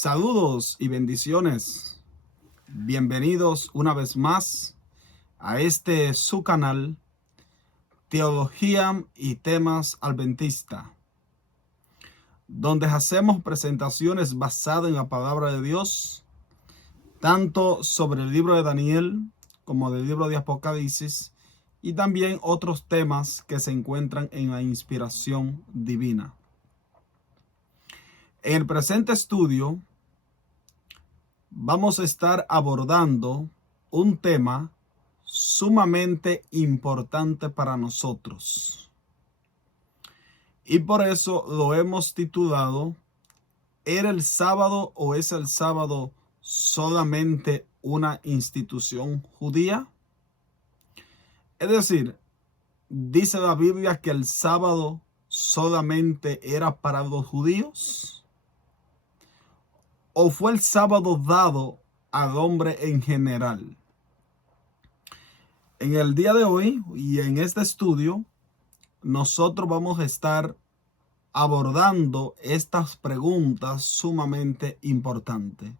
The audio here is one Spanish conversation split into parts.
Saludos y bendiciones. Bienvenidos una vez más a su canal Teología y Temas Adventista, donde hacemos presentaciones basadas en la palabra de Dios, tanto sobre el libro de Daniel como del libro de Apocalipsis, y también otros temas que se encuentran en la inspiración divina. En el presente estudio vamos a estar abordando un tema sumamente importante para nosotros. Y por eso lo hemos titulado ¿Era el sábado o es el sábado solamente una institución judía? Es decir, dice la Biblia que el sábado solamente era para los judíos. ¿O fue el sábado dado al hombre en general? En el día de hoy y en este estudio, nosotros vamos a estar abordando estas preguntas sumamente importantes.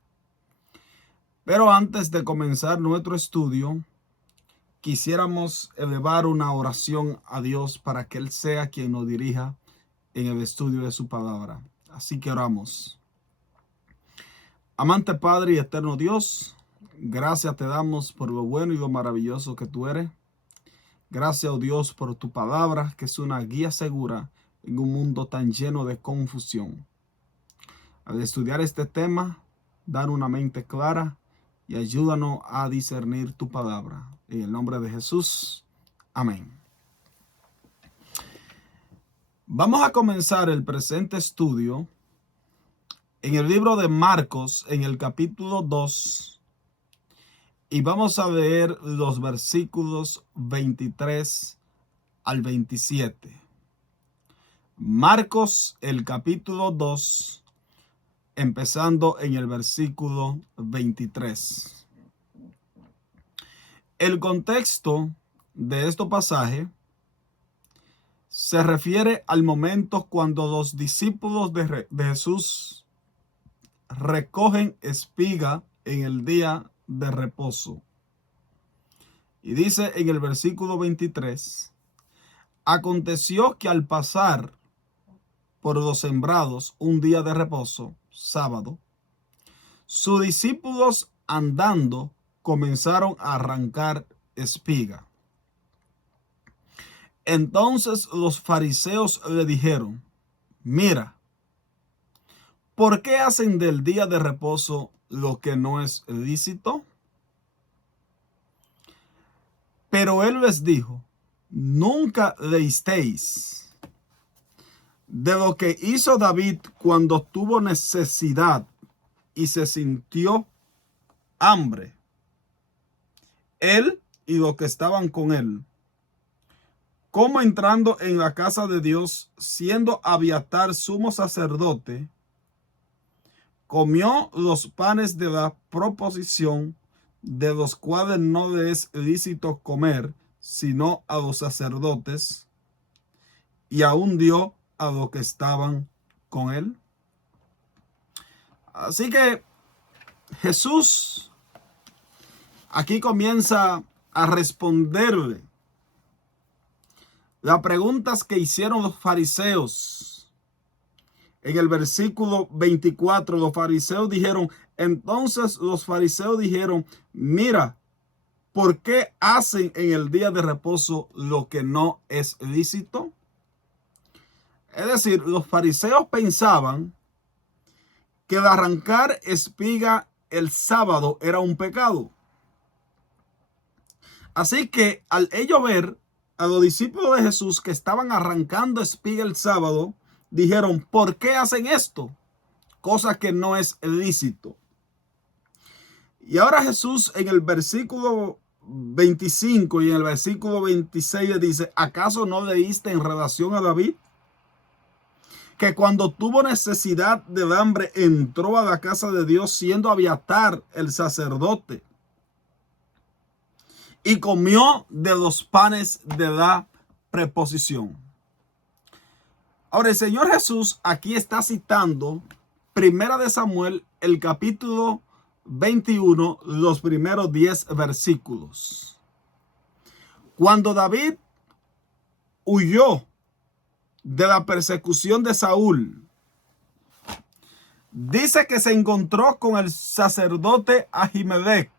Pero antes de comenzar nuestro estudio, quisiéramos elevar una oración a Dios para que Él sea quien nos dirija en el estudio de su palabra. Así que oramos. Amante Padre y eterno Dios, gracias te damos por lo bueno y lo maravilloso que tú eres. Gracias, oh Dios, por tu palabra, que es una guía segura en un mundo tan lleno de confusión. Al estudiar este tema, dan una mente clara y ayúdanos a discernir tu palabra. En el nombre de Jesús, amén. Vamos a comenzar el presente estudio en el libro de Marcos, en el capítulo 2, y vamos a leer los versículos 23 al 27. Marcos, el capítulo 2, empezando en el versículo 23. El contexto de este pasaje se refiere al momento cuando los discípulos de Jesús recogen espiga en el día de reposo. Y dice en el versículo 23, aconteció que al pasar por los sembrados un día de reposo, sábado, sus discípulos andando comenzaron a arrancar espiga. Entonces los fariseos le dijeron, mira, ¿por qué hacen del día de reposo lo que no es lícito? Pero él les dijo, nunca leísteis de lo que hizo David cuando tuvo necesidad y se sintió hambre, él y los que estaban con él, como entrando en la casa de Dios, siendo Abiatar sumo sacerdote, comió los panes de la proposición, de los cuales no le es lícito comer, sino a los sacerdotes, y aún dio a los que estaban con él. Así que Jesús aquí comienza a responderle las preguntas que hicieron los fariseos. En el versículo 24, los fariseos dijeron, entonces los fariseos dijeron, mira, ¿por qué hacen en el día de reposo lo que no es lícito? Es decir, los fariseos pensaban que el arrancar espiga el sábado era un pecado. Así que al ellos ver a los discípulos de Jesús que estaban arrancando espiga el sábado, dijeron, ¿por qué hacen esto? Cosa que no es lícito. Y ahora Jesús en el versículo 25 y en el versículo 26 le dice, ¿acaso no leíste en relación a David? Que cuando tuvo necesidad de hambre entró a la casa de Dios siendo Abiatar el sacerdote y comió de los panes de la preposición. Ahora el Señor Jesús aquí está citando Primera de Samuel, el capítulo 21, los primeros 10 versículos. Cuando David huyó de la persecución de Saúl, dice que se encontró con el sacerdote Ahimelech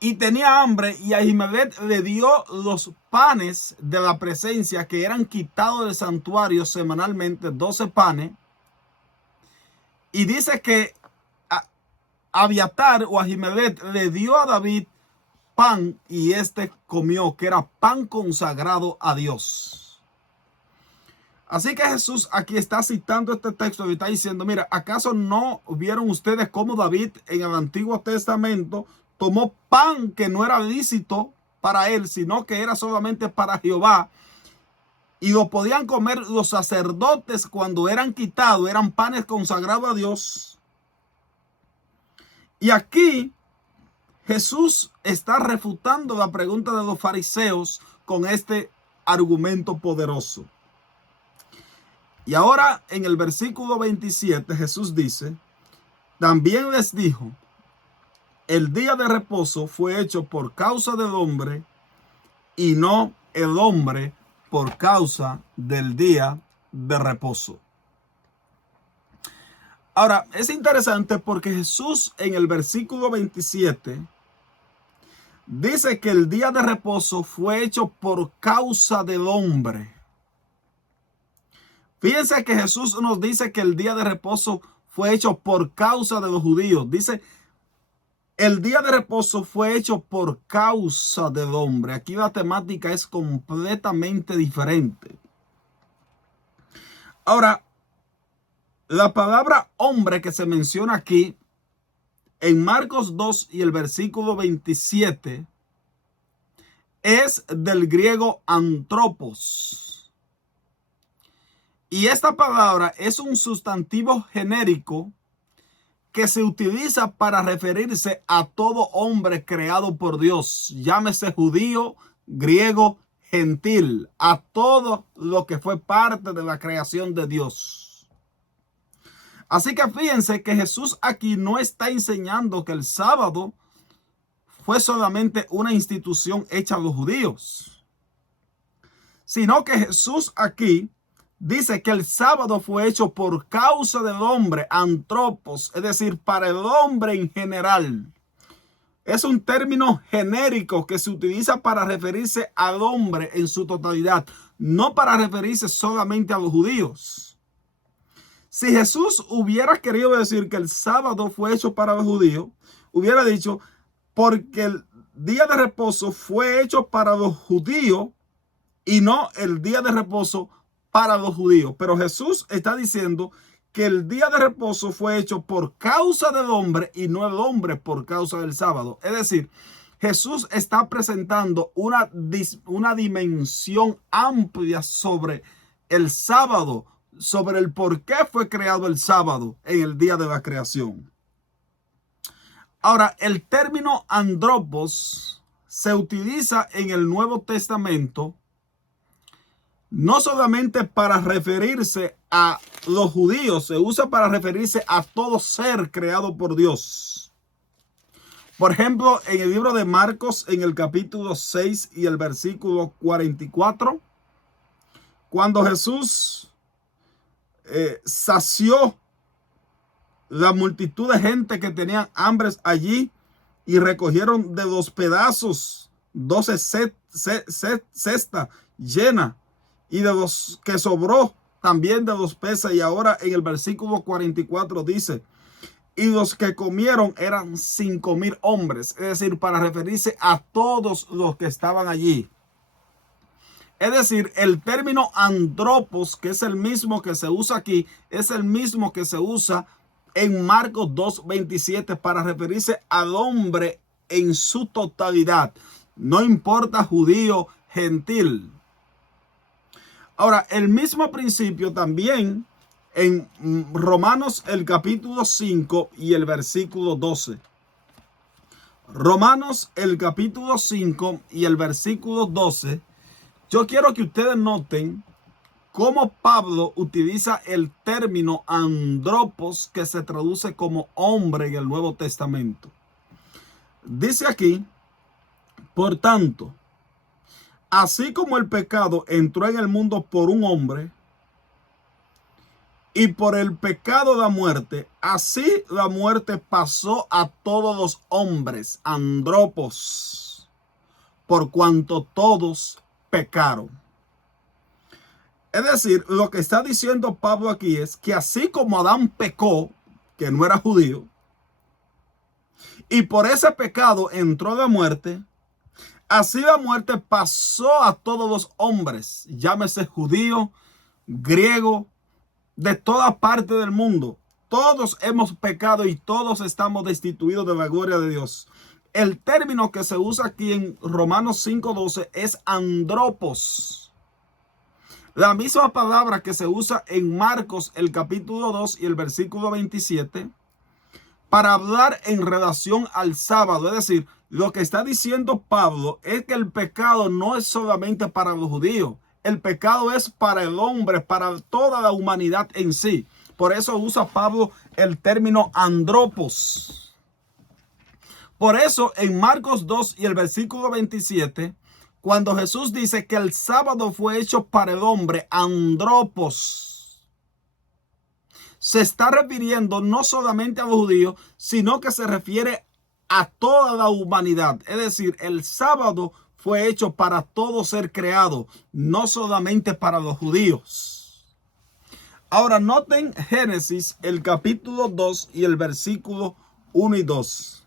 y tenía hambre, y Ahimelech le dio los panes de la presencia que eran quitados del santuario semanalmente, 12 panes, y dice que Abiatar o Ahimelech le dio a David pan y este comió, que era pan consagrado a Dios. Así que Jesús aquí está citando este texto y está diciendo, mira, ¿acaso no vieron ustedes cómo David en el Antiguo Testamento tomó pan que no era lícito para él, sino que era solamente para Jehová, y lo podían comer los sacerdotes cuando eran quitados, eran panes consagrados a Dios? Y aquí Jesús está refutando la pregunta de los fariseos con este argumento poderoso. Y ahora en el versículo 27 Jesús dice, también les dijo, el día de reposo fue hecho por causa del hombre y no el hombre por causa del día de reposo. Ahora, es interesante porque Jesús en el versículo 27 dice que el día de reposo fue hecho por causa del hombre. Fíjense que Jesús nos dice que el día de reposo fue hecho por causa de los judíos. Dice, el día de reposo fue hecho por causa del hombre. Aquí la temática es completamente diferente. Ahora, la palabra hombre que se menciona aquí en Marcos 2 y el versículo 27 es del griego antropos. Y esta palabra es un sustantivo genérico que se utiliza para referirse a todo hombre creado por Dios, llámese judío, griego, gentil, a todo lo que fue parte de la creación de Dios. Así que fíjense que Jesús aquí no está enseñando que el sábado fue solamente una institución hecha a los judíos, sino que Jesús aquí dice que el sábado fue hecho por causa del hombre, antropos, es decir, para el hombre en general. Es un término genérico que se utiliza para referirse al hombre en su totalidad, no para referirse solamente a los judíos. Si Jesús hubiera querido decir que el sábado fue hecho para los judíos, hubiera dicho, porque el día de reposo fue hecho para los judíos y no el día de reposo para los judíos. Pero Jesús está diciendo que el día de reposo fue hecho por causa del hombre y no el hombre por causa del sábado. Es decir, Jesús está presentando una dimensión amplia sobre el sábado, sobre el por qué fue creado el sábado en el día de la creación. Ahora, el término andropos se utiliza en el Nuevo Testamento no solamente para referirse a los judíos, se usa para referirse a todo ser creado por Dios. Por ejemplo, en el libro de Marcos, en el capítulo 6 y el versículo 44, cuando Jesús sació la multitud de gente que tenían hambres allí y recogieron de los pedazos 12 cestas llenas, y de los que sobró también de los peces. Y ahora en el versículo 44 dice, y los que comieron eran 5,000 hombres, es decir, para referirse a todos los que estaban allí. Es decir, el término andropos, que es el mismo que se usa aquí, es el mismo que se usa en Marcos 2:27 para referirse al hombre en su totalidad. No importa judío, gentil. Ahora, el mismo principio también en Romanos el capítulo 5 y el versículo 12. Romanos el capítulo 5 y el versículo 12. Yo quiero que ustedes noten cómo Pablo utiliza el término andropos, que se traduce como hombre en el Nuevo Testamento. Dice aquí, por tanto, así como el pecado entró en el mundo por un hombre, y por el pecado la muerte, así la muerte pasó a todos los hombres, andropos, por cuanto todos pecaron. Es decir, lo que está diciendo Pablo aquí es que así como Adán pecó, que no era judío, y por ese pecado entró la muerte, así la muerte pasó a todos los hombres, llámese judío, griego, de toda parte del mundo. Todos hemos pecado y todos estamos destituidos de la gloria de Dios. El término que se usa aquí en Romanos 5:12 es andropos. La misma palabra que se usa en Marcos el capítulo 2 y el versículo 27 para hablar en relación al sábado. Es decir, lo que está diciendo Pablo es que el pecado no es solamente para los judíos. El pecado es para el hombre, para toda la humanidad en sí. Por eso usa Pablo el término andropos. Por eso en Marcos 2 y el versículo 27, cuando Jesús dice que el sábado fue hecho para el hombre, andropos, se está refiriendo no solamente a los judíos, sino que se refiere a toda la humanidad. Es decir, el sábado fue hecho para todo ser creado, no solamente para los judíos. Ahora noten Génesis, el capítulo 2 y el versículo 1 y 2.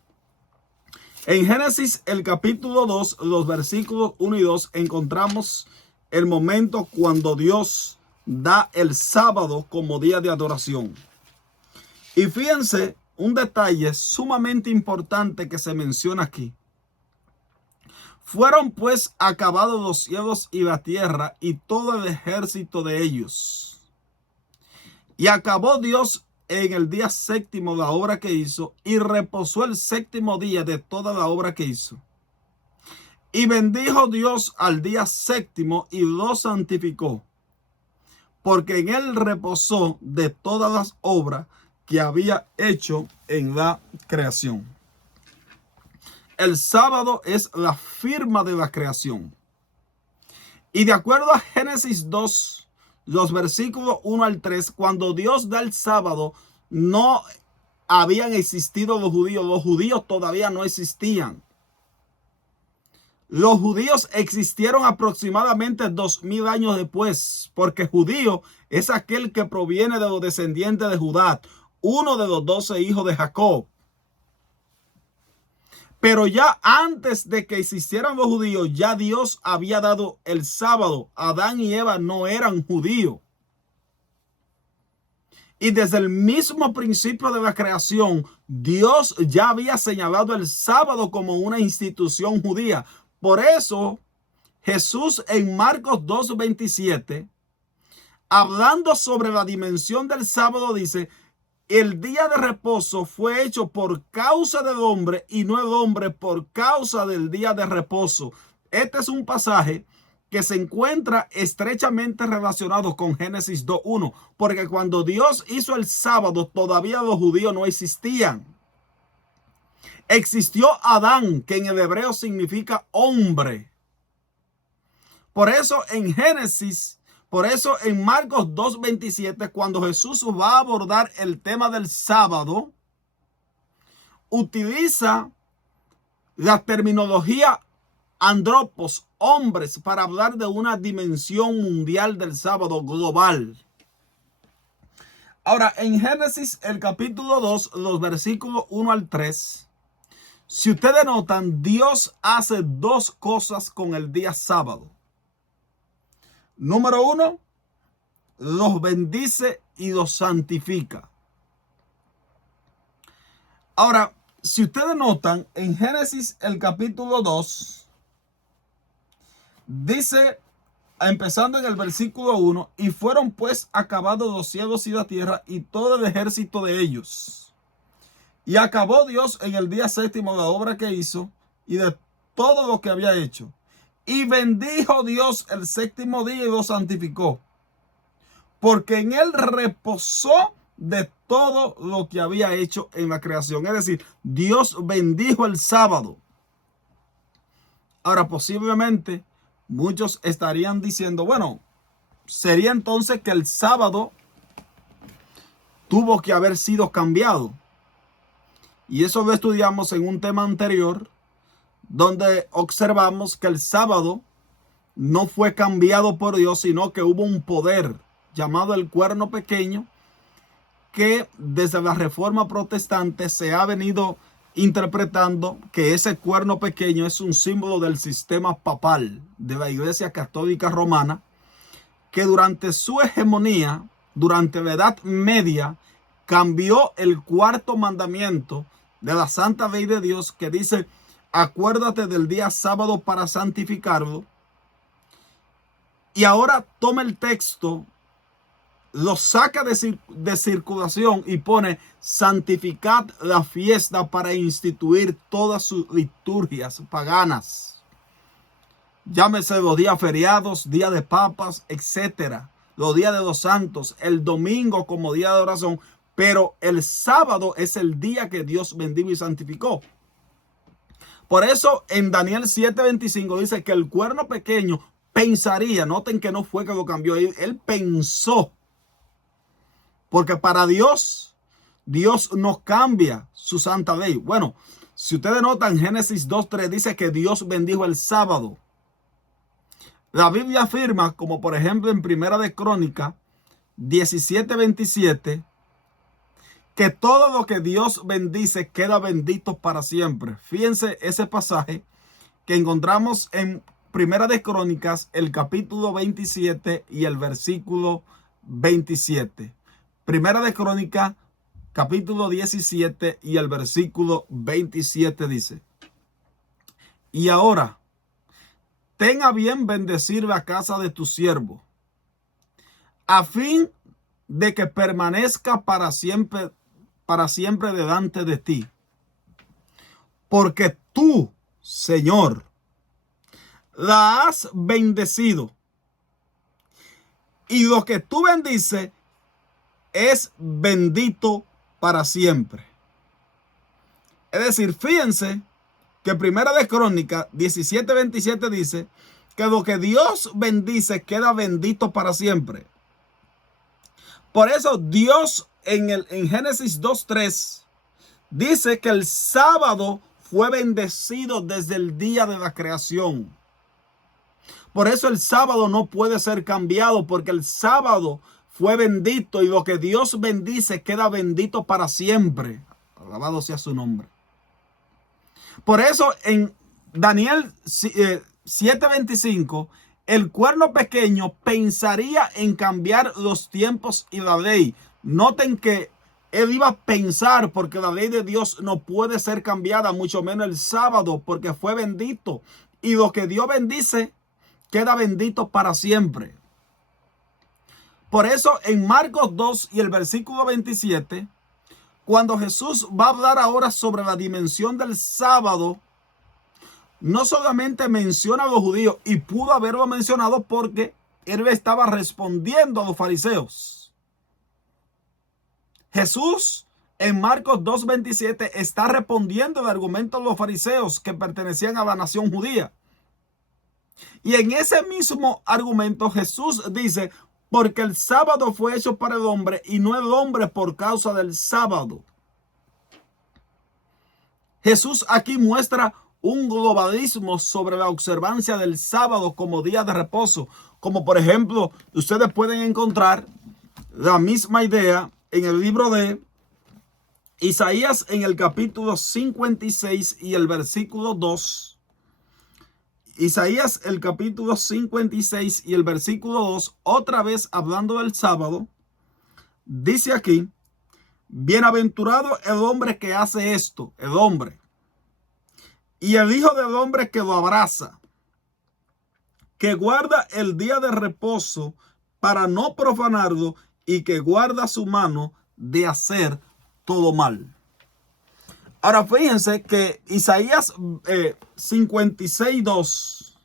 En Génesis, el capítulo 2, los versículos 1 y 2, encontramos el momento cuando Dios da el sábado como día de adoración. Y fíjense un detalle sumamente importante que se menciona aquí. Fueron pues acabados los cielos y la tierra y todo el ejército de ellos. Y acabó Dios en el día séptimo la obra que hizo, y reposó el séptimo día de toda la obra que hizo. Y bendijo Dios al día séptimo y lo santificó, porque en él reposó de todas las obras que había hecho en la creación. El sábado es la firma de la creación. Y de acuerdo a Génesis 2, los versículos 1 al 3, cuando Dios da el sábado, no habían existido los judíos todavía no existían. Los judíos existieron aproximadamente 2000 años después, porque judío es aquel que proviene de los descendientes de Judá, uno de los 12 hijos de Jacob. Pero ya antes de que existieran los judíos, ya Dios había dado el sábado. Adán y Eva no eran judíos. Y desde el mismo principio de la creación, Dios ya había señalado el sábado como una institución judía. Por eso, Jesús en Marcos 2:27, hablando sobre la dimensión del sábado, dice: el día de reposo fue hecho por causa del hombre y no el hombre por causa del día de reposo. Este es un pasaje que se encuentra estrechamente relacionado con Génesis 2:1, porque cuando Dios hizo el sábado, todavía los judíos no existían. Existió Adán, que en el hebreo significa hombre. Por eso en Génesis, por eso en Marcos 2:27, cuando Jesús va a abordar el tema del sábado, utiliza la terminología andropos, hombres, para hablar de una dimensión mundial del sábado global. Ahora, en Génesis, el capítulo 2, los versículos 1 al 3, si ustedes notan, Dios hace dos cosas con el día sábado. Número 1, los bendice y los santifica. Ahora, si ustedes notan, en Génesis el capítulo 2, dice, empezando en el versículo 1, y fueron pues acabados los cielos y la tierra y todo el ejército de ellos. Y acabó Dios en el día séptimo la obra que hizo y de todo lo que había hecho. Y bendijo Dios el séptimo día y lo santificó, porque en él reposó de todo lo que había hecho en la creación. Es decir, Dios bendijo el sábado. Ahora, posiblemente muchos estarían diciendo, bueno, sería entonces que el sábado tuvo que haber sido cambiado. Y eso lo estudiamos en un tema anterior, donde observamos que el sábado no fue cambiado por Dios, sino que hubo un poder llamado el cuerno pequeño, que desde la Reforma Protestante se ha venido interpretando que ese cuerno pequeño es un símbolo del sistema papal de la Iglesia Católica Romana, que durante su hegemonía, durante la Edad Media, cambió el cuarto mandamiento de la Santa Ley de Dios, que dice: acuérdate del día sábado para santificarlo. Y ahora toma el texto, lo saca de circulación y pone: santificad la fiesta para instituir todas sus liturgias paganas. Llámese los días feriados, día de papas, etcétera, los días de los santos, el domingo como día de oración, pero el sábado es el día que Dios bendijo y santificó. Por eso en Daniel 7:25 dice que el cuerno pequeño pensaría, noten que no fue que lo cambió, él pensó, porque para Dios, Dios no cambia su santa ley. Bueno, si ustedes notan, Génesis 2:3 dice que Dios bendijo el sábado. La Biblia afirma, como por ejemplo en Primera de Crónicas 17:27, que todo lo que Dios bendice queda bendito para siempre. Fíjense ese pasaje que encontramos en Primera de Crónicas, el capítulo 27 y el versículo 27. Primera de Crónicas, capítulo 17 y el versículo 27 dice: y ahora, ten a bien bendecir la casa de tu siervo, a fin de que permanezca para siempre delante de ti. Porque tú, Señor, la has bendecido, y lo que tú bendices es bendito para siempre. Es decir, fíjense que Primera de Crónicas 17:27 dice que lo que Dios bendice queda bendito para siempre. Por eso Dios en Génesis 2:3 dice que el sábado fue bendecido desde el día de la creación. Por eso el sábado no puede ser cambiado, porque el sábado fue bendito y lo que Dios bendice queda bendito para siempre. Alabado sea su nombre. Por eso en Daniel 7:25, el cuerno pequeño pensaría en cambiar los tiempos y la ley. Noten que él iba a pensar, porque la ley de Dios no puede ser cambiada, mucho menos el sábado, porque fue bendito. Y lo que Dios bendice queda bendito para siempre. Por eso en Marcos 2 y el versículo 27, cuando Jesús va a hablar ahora sobre la dimensión del sábado, no solamente menciona a los judíos, y pudo haberlo mencionado porque él estaba respondiendo a los fariseos. Jesús en Marcos 2:27 está respondiendo el argumento de los fariseos que pertenecían a la nación judía. Y en ese mismo argumento Jesús dice: porque el sábado fue hecho para el hombre y no el hombre por causa del sábado. Jesús aquí muestra un globalismo sobre la observancia del sábado como día de reposo. Como por ejemplo, ustedes pueden encontrar la misma idea en el libro de Isaías en el capítulo 56 y el versículo 2. Isaías el capítulo 56 y el versículo 2, otra vez hablando del sábado, dice aquí: bienaventurado el hombre que hace esto, el hombre, y el hijo del hombre que lo abraza, que guarda el día de reposo para no profanarlo y que guarda su mano de hacer todo mal. Ahora fíjense que Isaías 56:2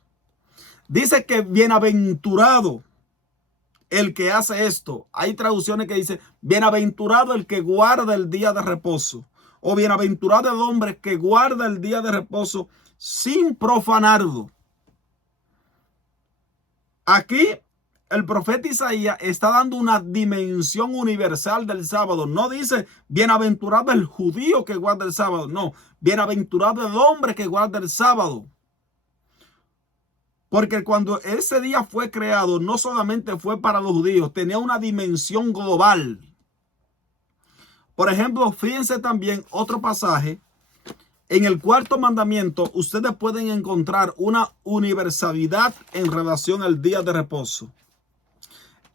dice que bienaventurado el que hace esto. Hay traducciones que dicen, bienaventurado el que guarda el día de reposo. O bienaventurado el hombre que guarda el día de reposo sin profanarlo. Aquí el profeta Isaías está dando una dimensión universal del sábado. No dice bienaventurado el judío que guarda el sábado. No, bienaventurado el hombre que guarda el sábado. Porque cuando ese día fue creado, no solamente fue para los judíos, tenía una dimensión global. Por ejemplo, fíjense también otro pasaje. En el cuarto mandamiento, ustedes pueden encontrar una universalidad en relación al día de reposo.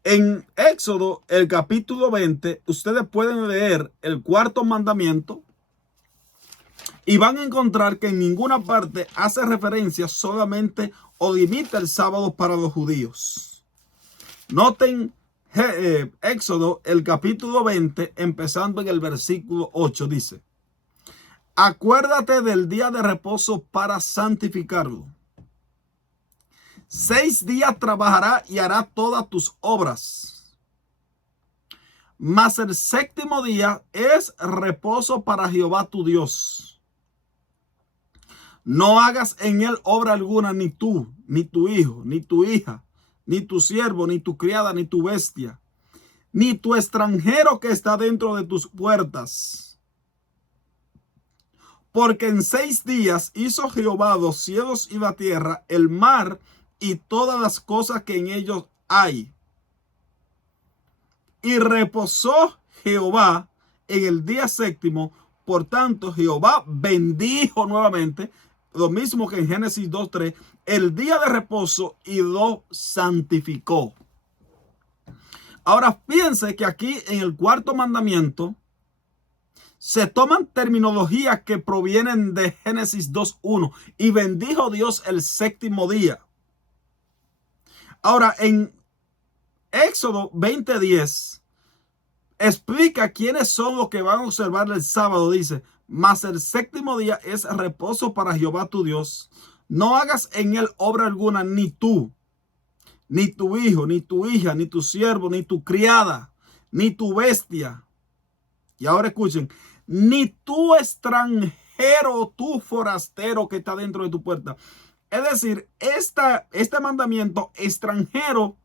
En Éxodo, el capítulo 20, ustedes pueden leer el cuarto mandamiento y van a encontrar que en ninguna parte hace referencia solamente o limita el sábado para los judíos. Noten Éxodo, el capítulo 20, empezando en el versículo 8, dice: acuérdate del día de reposo para santificarlo. 6 días trabajará y hará todas tus obras. Mas el séptimo día es reposo para Jehová tu Dios. No hagas en él obra alguna, ni tú, ni tu hijo, ni tu hija, ni tu siervo, ni tu criada, ni tu bestia, ni tu extranjero que está dentro de tus puertas. Porque en 6 días hizo Jehová los cielos y la tierra, el mar y todas las cosas que en ellos hay. Y reposó Jehová en el día séptimo. Por tanto, Jehová bendijo nuevamente, lo mismo que en Génesis 2:3, el día de reposo y lo santificó. Ahora fíjense que aquí en el cuarto mandamiento se toman terminologías que provienen de Génesis 2:1. Y bendijo Dios el séptimo día. Ahora en Éxodo 20:10 explica quiénes son los que van a observar el sábado. Dice: mas el séptimo día es reposo para Jehová tu Dios. No hagas en él obra alguna, ni tú, ni tu hijo, ni tu hija, ni tu siervo, ni tu criada, ni tu bestia. Y ahora escuchen: ni tu extranjero, tu forastero que está dentro de tu puerta. Es decir, este mandamiento extranjero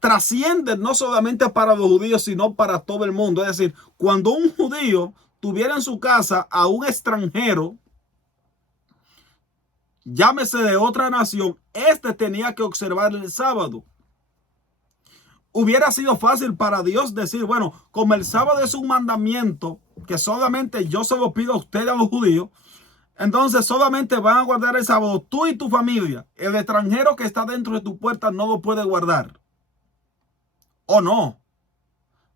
trasciende no solamente para los judíos, sino para todo el mundo. Es decir, cuando un judío tuviera en su casa a un extranjero, llámese de otra nación, este tenía que observar el sábado. Hubiera sido fácil para Dios decir: bueno, como el sábado es un mandamiento que solamente yo se lo pido a ustedes, a los judíos, entonces solamente van a guardar el sábado tú y tu familia. El extranjero que está dentro de tu puerta no lo puede guardar. ¿O no?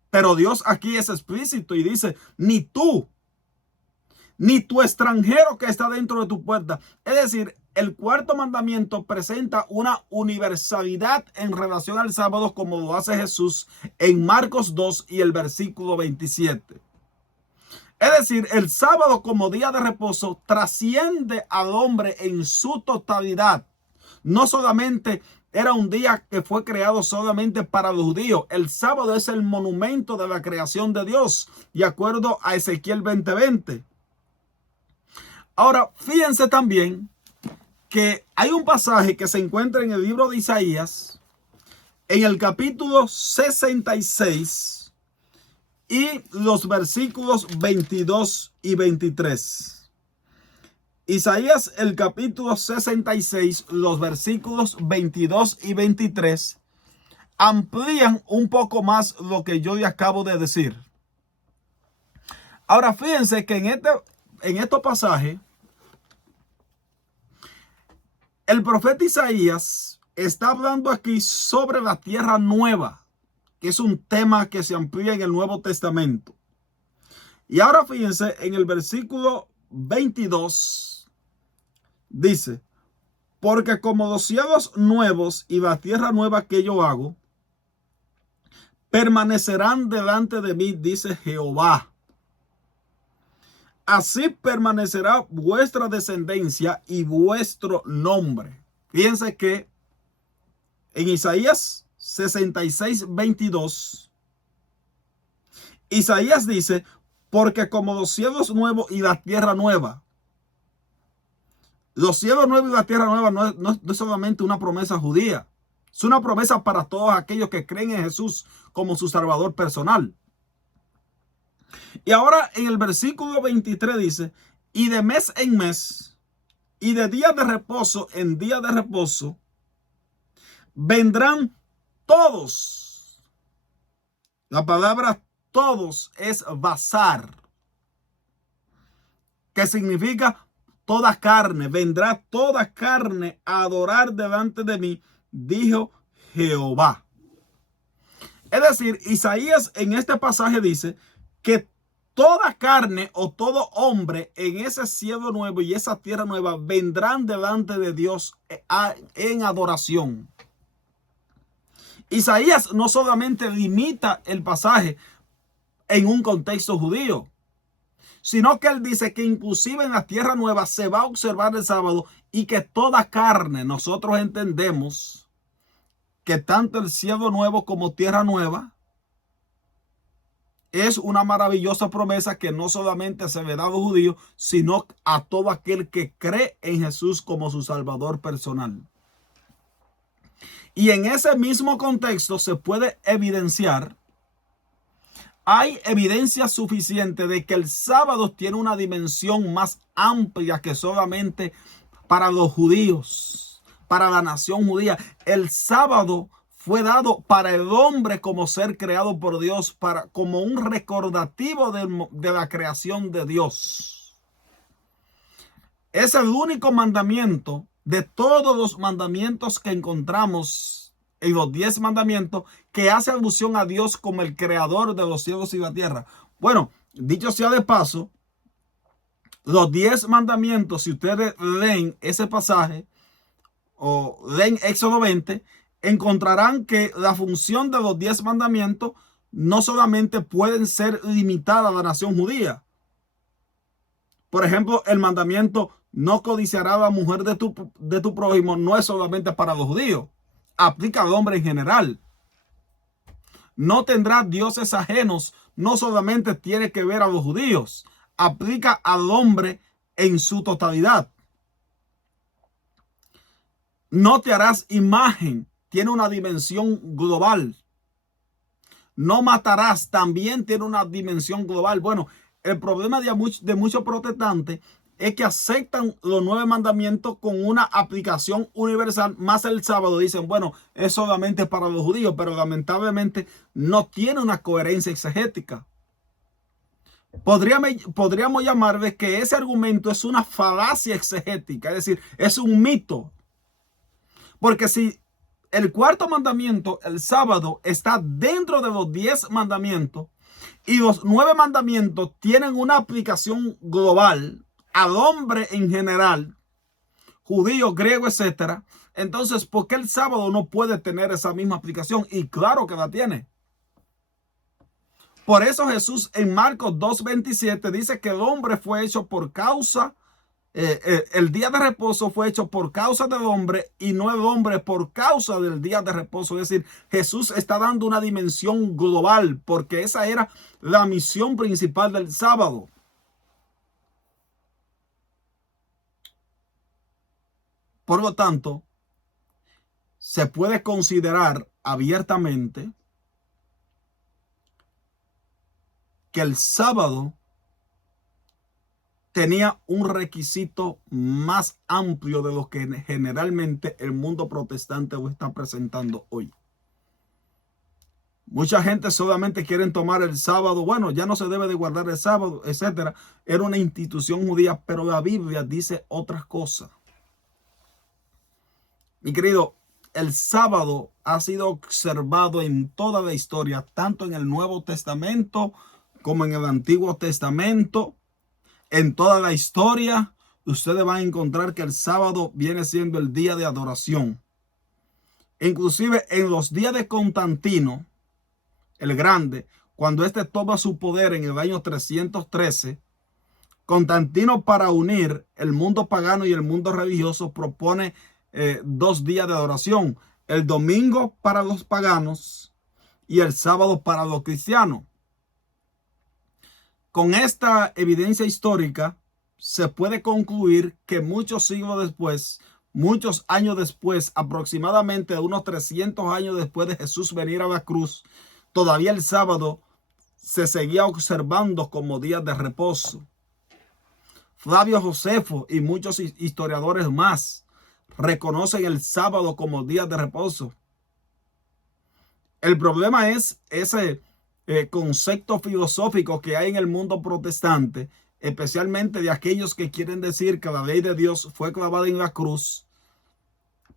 Pero Dios aquí es explícito y dice: ni tú, ni tu extranjero que está dentro de tu puerta. Es decir, el cuarto mandamiento presenta una universalidad en relación al sábado, como lo hace Jesús en Marcos 2 y el versículo 27. Es decir, el sábado como día de reposo trasciende al hombre en su totalidad. No solamente era un día que fue creado solamente para los judíos. El sábado es el monumento de la creación de Dios, de acuerdo a Ezequiel 20:20. Ahora, fíjense también que hay un pasaje que se encuentra en el libro de Isaías, en el capítulo 66 y los versículos 22 y 23. Isaías, el capítulo 66, los versículos 22 y 23 amplían un poco más lo que yo le acabo de decir. Ahora fíjense que en este pasaje el profeta Isaías está hablando aquí sobre la tierra nueva, que es un tema que se amplía en el Nuevo Testamento. Y ahora fíjense en el versículo 22, dice: porque como los cielos nuevos y la tierra nueva que yo hago, permanecerán delante de mí, dice Jehová. Así permanecerá vuestra descendencia y vuestro nombre. Fíjense que En Isaías 66:22, Isaías dice, porque como los cielos nuevos y la tierra nueva. Los cielos nuevos y la tierra nueva no es solamente una promesa judía. Es una promesa para todos aquellos que creen en Jesús como su salvador personal. Y ahora en el versículo 23 dice, y de mes en mes, y de día de reposo en día de reposo, vendrán todos. La palabra todos es basar, que significa toda carne. Vendrá toda carne a adorar delante de mí, dijo Jehová. Es decir, Isaías en este pasaje dice que toda carne o todo hombre en ese cielo nuevo y esa tierra nueva vendrán delante de Dios en adoración. Isaías no solamente limita el pasaje en un contexto judío, sino que él dice que inclusive en la tierra nueva se va a observar el sábado y que toda carne, nosotros entendemos que tanto el cielo nuevo como tierra nueva es una maravillosa promesa que no solamente se le da a los judíos, sino a todo aquel que cree en Jesús como su salvador personal. Y en ese mismo contexto se puede evidenciar, hay evidencia suficiente de que el sábado tiene una dimensión más amplia que solamente para los judíos, para la nación judía. El sábado fue dado para el hombre como ser creado por Dios, como un recordativo de la creación de Dios. Es el único mandamiento de todos los mandamientos que encontramos en los 10 mandamientos que hace alusión a Dios como el creador de los cielos y la tierra. Bueno, dicho sea de paso, los 10 mandamientos, si ustedes leen ese pasaje o leen Éxodo 20, encontrarán que la función de los 10 mandamientos no solamente pueden ser limitadas a la nación judía. Por ejemplo, el mandamiento no codiciarás a la mujer de tu prójimo no es solamente para los judíos, aplica al hombre en general. No tendrás dioses ajenos, no solamente tiene que ver a los judíos, aplica al hombre en su totalidad. No te harás imagen, tiene una dimensión global. No matarás, también tiene una dimensión global. Bueno, el problema de muchos protestantes es que aceptan los 9 mandamientos con una aplicación universal, más el sábado dicen, bueno, es solamente para los judíos, pero lamentablemente no tiene una coherencia exegética. Podríamos llamarle que ese argumento es una falacia exegética, es decir, es un mito. Porque si el cuarto mandamiento, el sábado, está dentro de los 10 mandamientos y los 9 mandamientos tienen una aplicación global al hombre en general, judío, griego, etcétera, entonces, ¿por qué el sábado no puede tener esa misma aplicación? Y claro que la tiene. Por eso Jesús en Marcos 2:27 dice que el hombre fue hecho por causa el día de reposo fue hecho por causa del hombre y no el hombre por causa del día de reposo. Es decir, Jesús está dando una dimensión global porque esa era la misión principal del sábado. Por lo tanto, se puede considerar abiertamente que el sábado tenía un requisito más amplio de lo que generalmente el mundo protestante lo está presentando hoy. Mucha gente solamente quiere tomar el sábado. Bueno, ya no se debe de guardar el sábado, etcétera. Era una institución judía, pero la Biblia dice otras cosas. Mi querido, el sábado ha sido observado en toda la historia, tanto en el Nuevo Testamento como en el Antiguo Testamento. En toda la historia, ustedes van a encontrar que el sábado viene siendo el día de adoración. Inclusive en los días de Constantino, el Grande, cuando éste toma su poder en el año 313, Constantino, para unir el mundo pagano y el mundo religioso, propone 2 días de adoración. el domingo para los paganos y el sábado para los cristianos. Con esta evidencia histórica se puede concluir que muchos siglos después, muchos años después, aproximadamente unos 300 años después de Jesús venir a la cruz, todavía el sábado se seguía observando como día de reposo. Flavio Josefo y muchos historiadores más reconocen el sábado como día de reposo. El problema es ese concepto filosófico que hay en el mundo protestante, especialmente de aquellos que quieren decir que la ley de Dios fue clavada en la cruz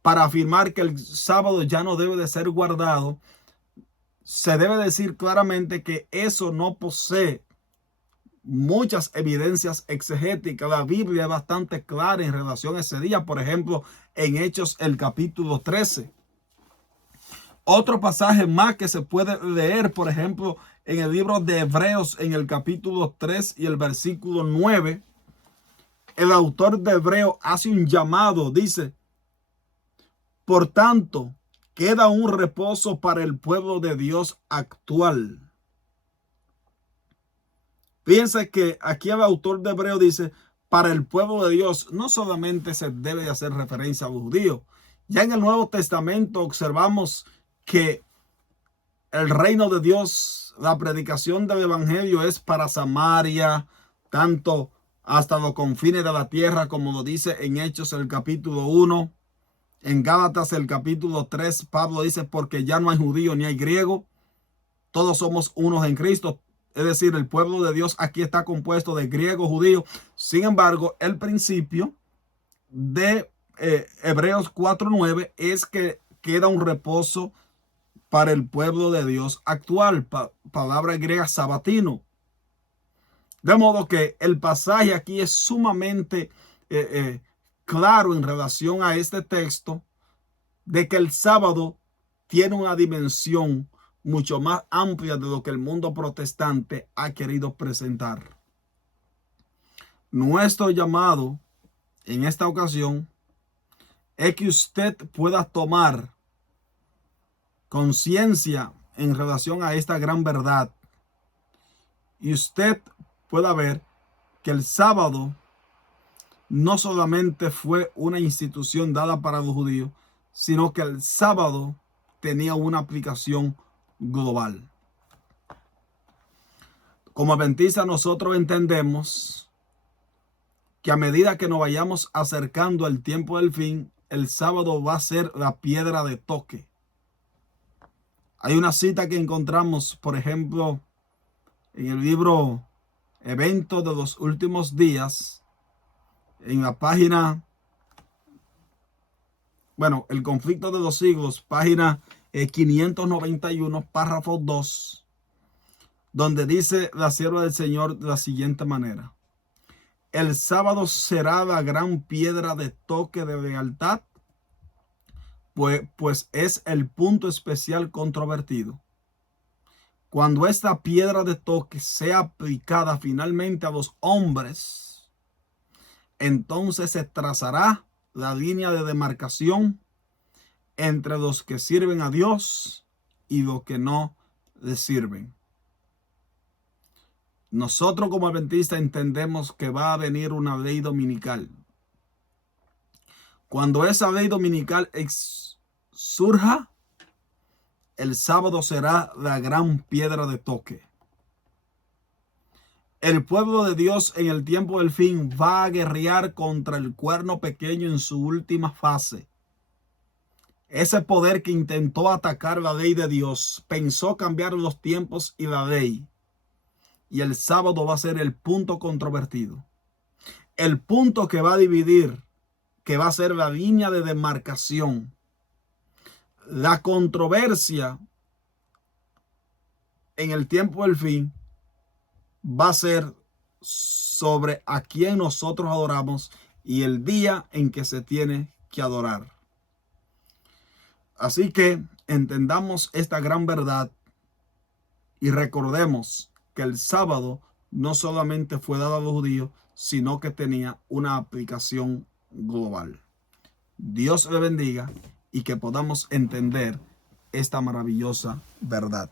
para afirmar que el sábado ya no debe de ser guardado. Se debe decir claramente que eso no posee muchas evidencias exegéticas. La Biblia es bastante clara en relación a ese día. Por ejemplo, en Hechos el capítulo 13. Otro pasaje más que se puede leer, por ejemplo, en el libro de Hebreos, en el capítulo 3 y el versículo 9, el autor de Hebreo hace un llamado, dice: por tanto, queda un reposo para el pueblo de Dios actual. Piensa que aquí el autor de Hebreo dice, para el pueblo de Dios. No solamente se debe de hacer referencia a los judíos. Ya en el Nuevo Testamento observamos que el reino de Dios, la predicación del evangelio es para Samaria, tanto hasta los confines de la tierra, como lo dice en Hechos el capítulo 1. En Gálatas el capítulo 3, Pablo dice, porque ya no hay judío ni hay griego, todos somos unos en Cristo. Es decir, el pueblo de Dios aquí está compuesto de griego, judío. Sin embargo, el principio de Hebreos 4:9 es que queda un reposo para el pueblo de Dios actual, palabra griega sabatino. De modo que el pasaje aquí es sumamente claro en relación a este texto, de que el sábado tiene una dimensión mucho más amplia de lo que el mundo protestante ha querido presentar. Nuestro llamado en esta ocasión es que usted pueda tomar conciencia en relación a esta gran verdad y usted pueda ver que el sábado no solamente fue una institución dada para los judíos, sino que el sábado tenía una aplicación global. Como adventistas, nosotros entendemos que a medida que nos vayamos acercando al tiempo del fin, el sábado va a ser la piedra de toque. Hay una cita que encontramos, por ejemplo, en el libro Eventos de los Últimos Días, en la página, el conflicto de los siglos, página 591, párrafo 2, donde dice la sierva del Señor de la siguiente manera: el sábado será la gran piedra de toque de lealtad, pues es el punto especial controvertido. Cuando esta piedra de toque sea aplicada finalmente a los hombres, entonces se trazará la línea de demarcación entre los que sirven a Dios y los que no le sirven. Nosotros como adventistas entendemos que va a venir una ley dominical. Cuando esa ley dominical surja, el sábado será la gran piedra de toque. El pueblo de Dios en el tiempo del fin va a guerrear contra el cuerno pequeño en su última fase. Ese poder que intentó atacar la ley de Dios, pensó cambiar los tiempos y la ley. Y el sábado va a ser el punto controvertido. El punto que va a dividir, que va a ser la línea de demarcación. La controversia en el tiempo del fin va a ser sobre a quién nosotros adoramos y el día en que se tiene que adorar. Así que entendamos esta gran verdad y recordemos que el sábado no solamente fue dado a los judíos, sino que tenía una aplicación global. Dios le bendiga y que podamos entender esta maravillosa verdad.